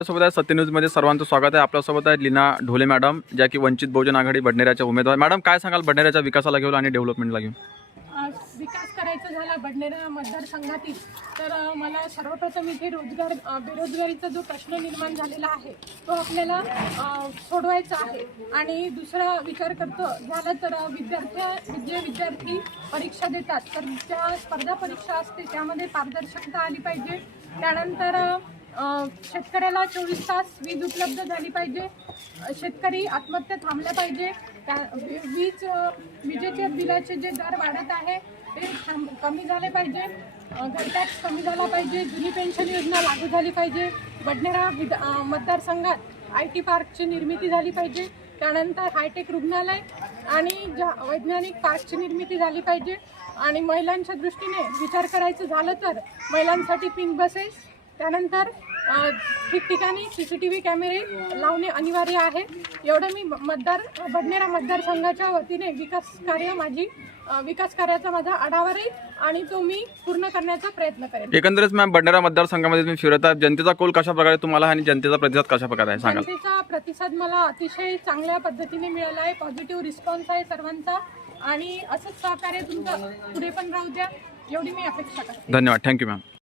सोबत आहे सत्य न्यूजमध्ये सर्वांचं स्वागत आहे. आपल्यासोबत आहे लीना ढोले मॅडम ज्या की वंचित बहुजन आघाडी बडनेऱ्याच्या उमेदवार. मॅडम काय सांगाल बडनेऱ्याच्या विकासाला घेऊन आणि डेव्हलपमेंटला घेऊन? विकास करायचा झाला बडनेरा मतदारसंघातील तर मला सर्वप्रथम इथे रोजगार बेरोजगारीचा जो प्रश्न निर्माण झालेला आहे तो आपल्याला सोडवायचा आहे. आणि दुसरा विचार करतो झालं तर विद्यार्थ्या विद्यार्थी जे विद्यार्थी परीक्षा देतात तर ज्या स्पर्धा परीक्षा असते त्यामध्ये पारदर्शकता आली पाहिजे. त्यानंतर शेतकऱ्याला चोवीस तास वीज उपलब्ध झाली पाहिजे. शेतकरी आत्महत्या थांबल्या पाहिजे. त्या वीज विजेच्या बिलाचे जे दर वाढत आहे ते थांब कमी झाले पाहिजे. घर टॅक्स कमी झाला पाहिजे. जुनी पेन्शन योजना लागू झाली पाहिजे. बडनेरा विध मतदारसंघात आय टी पार्कची निर्मिती झाली पाहिजे. त्यानंतर हायटेक रुग्णालय आणि ज्या वैज्ञानिक पार्कची निर्मिती झाली पाहिजे. आणि महिलांच्या दृष्टीने विचार करायचं झालं तर महिलांसाठी पिंक बसेस त्यानंतर ठिकठिकाणी सी सी टी व्ही कॅमेरे लावणे अनिवार्य आहे. एवढं मी मतदार बडनेरा मतदारसंघाच्या वतीने विकास कार्य माझी विकास कार्याचा माझा आढावा राहील आणि तो मी पूर्ण करण्याचा प्रयत्न करेन. एकंदरीत मॅम बडनेरा मतदारसंघामध्ये तुम्ही फिरत आहे जनतेचा कौल कशा प्रकारे तुम्हाला आणि जनतेचा प्रतिसाद कशा प्रकारे आहे? सांगाल. जनतेचा प्रतिसाद मला अतिशय चांगल्या पद्धतीने मिळाला आहे. पॉझिटिव्ह रिस्पॉन्स आहे सर्वांचा आणि असंच सहकार्य तुमचं पुढे पण राहू द्या. एवढी मी अपेक्षा करते. धन्यवाद. Thank you ma'am